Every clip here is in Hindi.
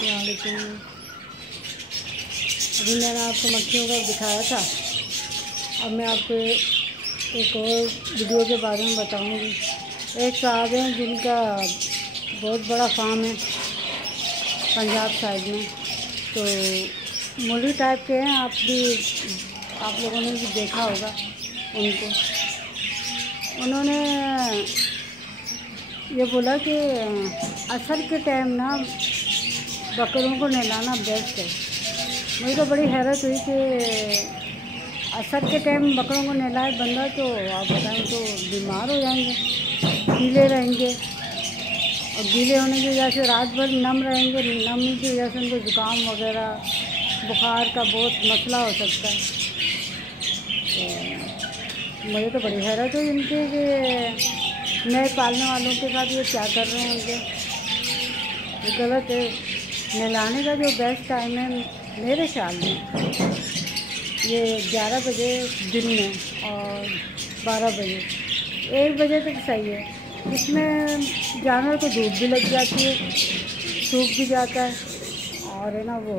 वालेकुम। अभी मैंने आपको मक्खियों का दिखाया था, अब मैं आपको एक और वीडियो के बारे में बताऊंगी। एक साहब हैं जिनका बहुत बड़ा फार्म है पंजाब साइड में, तो मुली टाइप के हैं। आप लोगों ने भी देखा होगा उनको। उन्होंने ये बोला कि असर के टाइम ना बकरों को नहलाना बेस्ट है। मुझे तो बड़ी हैरत हुई कि असर के टाइम बकरों को नहलाए बंदा, तो आप बताएं तो बीमार हो जाएंगे, गीले रहेंगे, और गीले होने की वजह से रात भर नम रहेंगे। नमी की वजह से उनको ज़ुकाम वगैरह बुखार का बहुत मसला हो सकता है। तो मुझे तो बड़ी हैरत हुई इनके कि नए पालने वालों के साथ ये क्या कर रहे हैं। उनके ये गलत है। नहलाने का जो बेस्ट टाइम है मेरे ख्याल में ये 11 बजे दिन में और 12 बजे, 1 बजे तक सही है। इसमें जानवर को धूप भी लग जाती है, सूख भी जाता है, और है ना वो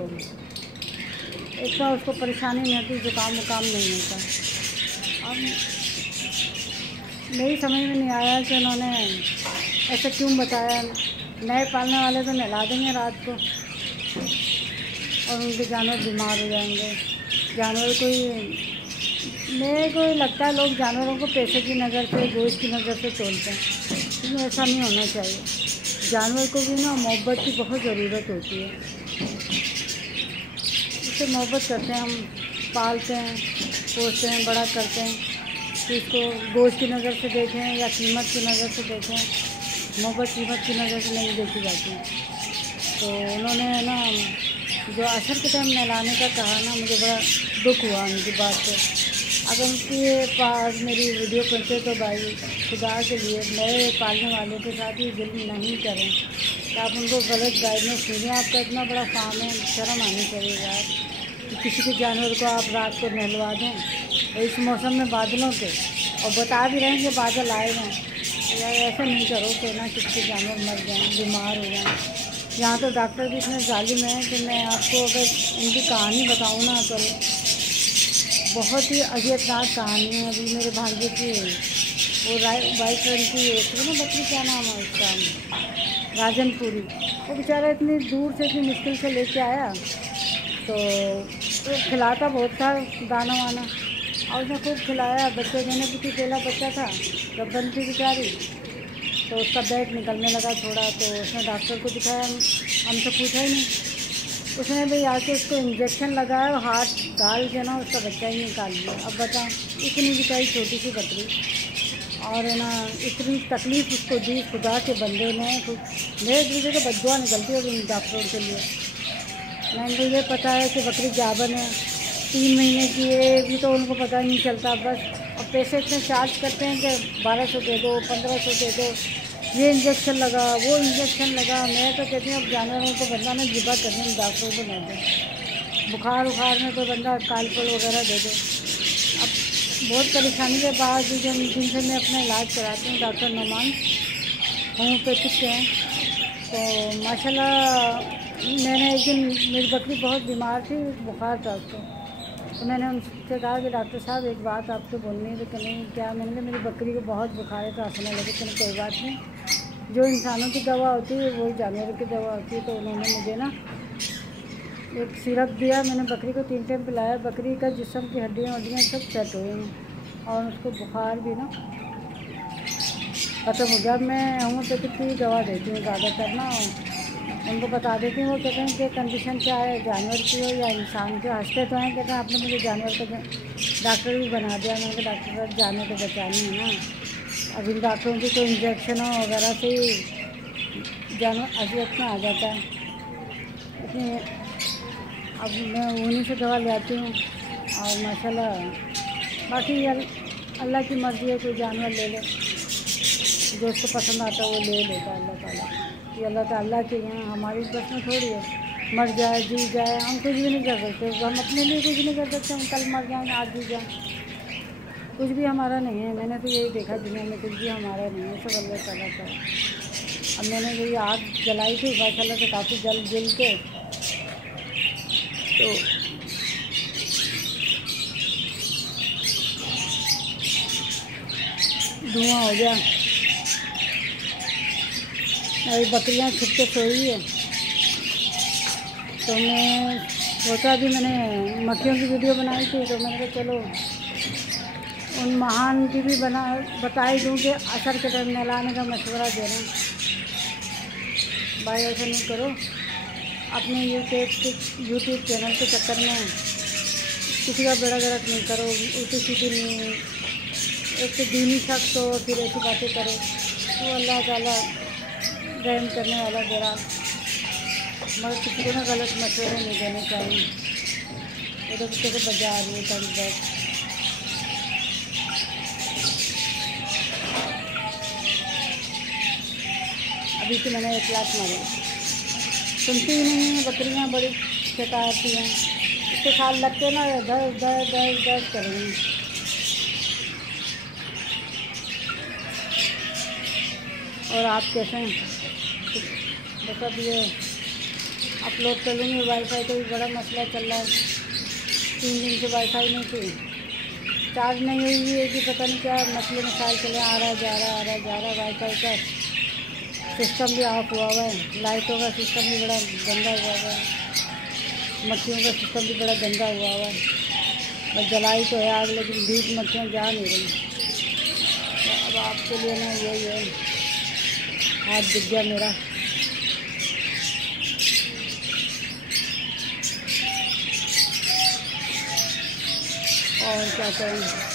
एक तो उसको परेशानी नहीं होती, ज़ुकाम वुकाम नहीं होता। अब मेरी समझ में नहीं आया कि उन्होंने ऐसा क्यों बताया। नए पालने वाले तो नहला देंगे रात को और उनके जानवर बीमार हो जाएंगे। जानवर को ही, मेरे को लगता है लोग जानवरों को पैसे की नज़र से, गोश्त की नज़र से तोलते हैं, लेकिन ऐसा नहीं होना चाहिए। जानवर को भी ना मोहब्बत की बहुत ज़रूरत होती है। उससे मोहब्बत करते हैं हम, पालते हैं, पोसते हैं, बड़ा करते हैं। तो इसको गोश्त की नज़र से देखें या कीमत की नज़र से देखें, मोहब्बत कीमत की नज़र से नहीं देखी जाती। तो उन्होंने ना जो असर के टाइम नहलाने का कहा ना, मुझे बड़ा दुख हुआ उनकी बात से। अगर उनके पास मेरी वीडियो पहुँचे तो भाई खुदा के लिए नए पालने वालों के साथ ही जुल्म नहीं करें। तो आप उनको गलत गाइडेंस दीजिए। आपका इतना बड़ा फार्म है, शर्म आनी चाहिए यार कि किसी के जानवर को आप रात को नहलवा दें और इस मौसम में बादलों के, और बता भी रहे हैं कि बादल आए हैं। यार ऐसा नहीं करो कि ना किसी के जानवर मर जाएँ, बीमार हो जाएँ। यहाँ तो डॉक्टर भी इतने जालिम हैं कि मैं आपको अगर इनकी कहानी बताऊँ ना तो बहुत ही अजयबनाक कहानी है। अभी मेरे भांजे की वो वाइट रंग की थी ना बकरी, क्या नाम है उसका, राजनपुरी। वो बेचारा इतनी दूर से इतनी मुश्किल से लेके आया, तो खिलाता बहुत था दाना वाना, और उसने खूब खिलाया। बच्चे देने की थी, पहला बच्चा था, जब बन थी बेचारी, तो उसका बैग निकलने लगा थोड़ा। तो उसने डॉक्टर को दिखाया, हमसे पूछा ही नहीं। उसने भी आके उसको इंजेक्शन लगाया और हाथ डाल के ना उसका बच्चा ही निकाल लिया। अब बताओ, इतनी बेचारी छोटी सी बकरी, और है ना इतनी तकलीफ़ उसको दी खुदा के बंदे ने। मेरे दिल से तो बददुआ निकलती है उन डॉक्टरों के लिए। मैंने तो ये पता है कि बकरी जाबन है, 3 महीने की है, भी तो उनको पता नहीं चलता बस। और पैसे इतने चार्ज करते हैं कि 1200 दे दो, 1500 दे दो, ये इंजेक्शन लगा, वो इंजेक्शन लगा। मैं तो कहती हूँ अब जानवरों को बंदा ना जिबा करने डॉक्टरों को नहीं दे। बुखार उखार में तो बंदा कालपल वगैरह दे दो। अब बहुत परेशानी के बाद जिनसे मैं अपना इलाज कराती हूँ, डॉक्टर नुमान होम्योपैथिक के हैं, तो माशाल्लाह मैंने एक दिन, मेरी बकरी बहुत बीमार थी, बुखार था उसको, तो मैंने उनसे कहा कि डॉक्टर साहब एक बात आपसे बोलनी है। तो नहीं क्या? मैंने कहा मेरी बकरी को बहुत बुखार है। तो हंसने लगे। तो कोई बात नहीं, जो इंसानों की दवा होती है वही जानवरों की दवा होती है। तो उन्होंने मुझे ना एक सिरप दिया, मैंने बकरी को 3 टाइम पिलाया। बकरी का जिस्म की हड्डियाँ सब सेट हुई हैं और उसको बुखार भी ना खत्म हो गया। मैं होम्योपैथिक की दवा देती हूँ ज़्यादातर ना, उनको बता देती हूँ। वो कहते हैं कि कंडीशन क्या है, जानवर की हो या इंसान की। हंसते तो हैं, कहते हैं आपने मुझे जानवर का डॉक्टर भी बना दिया। मैंने कहा डॉक्टर साहब जानवर तो बचानी है ना। अब इन डॉक्टरों की तो इंजेक्शनों वगैरह से ही जानवर अजियत में आ जाता है। इसलिए अब मैं उन्हीं से दवा ले आती हूँ। और माशाल्लाह बाकी अल्लाह की मर्ज़ी है, कोई जानवर ले ले जो उसको पसंद आता है वो ले लेता है अल्लाह ताला। ये अल्लाह ताला के यहाँ, हमारी बस में थोड़ी है। मर जाए जी जाए हम कुछ भी नहीं कर सकते। हम अपने लिए कुछ नहीं कर सकते। हम कल मर जाएँ, आज जी जाए, कुछ भी हमारा नहीं है। मैंने तो यही देखा दुनिया में कुछ भी हमारा नहीं है, सब अल्लाह ताला का है। अब मैंने जो ये आग जलाई थी माशाल्लाह से काफ़ी जल के तो धुआं हो गया। अभी बकरियां छुप के सोई है तो मैं सोचा भी, मैंने मक्खियों की वीडियो बनाई थी तो मैंने कहा चलो उन महान की भी बताई दूँ कि असर के टाइम नहलाने का मशवरा दे रहे हैं। भाई ऐसा नहीं करो, अपने यूट्यूब चैनल के चक्कर में किसी का बेड़ा गर्क नहीं करो, उल्टी सीधी नहीं, एक तो दीनी शख्स हो फिर ऐसी बातें करो तो अल्लाह ताला रहम करने वाला बेरा, मगर किसी को ना गलत मशवरे नहीं देने चाहिए। उधर किसी को बजा रही है तंग बैठ। अभी से मैंने 1 लाख मारे, सुनती ही नहीं है बकरियां, बड़ी शिकायती हैं, इसके साथ लग के ना दर्द करेंगी। और आप कैसे हैं? बस अब ये अपलोड कर लूँगी। वाईफाई का भी बड़ा मसला चल रहा है, 3 दिन से वाईफाई नहीं थी, चार्ज नहीं हुई है कि पता नहीं क्या मसले मसाइल चले, आ रहा जा रहा। वाईफाई का सिस्टम भी ऑफ हुआ हुआ है, लाइटों का सिस्टम भी बड़ा गंदा हुआ है, मक्खियों का सिस्टम भी बड़ा गंदा हुआ है। बस जलाई तो है आग, लेकिन भीड़ मक्खियाँ जा नहीं रही। तो अब आपके लिए ना यही है, हाथ दिख गया मेरा। और क्या करें।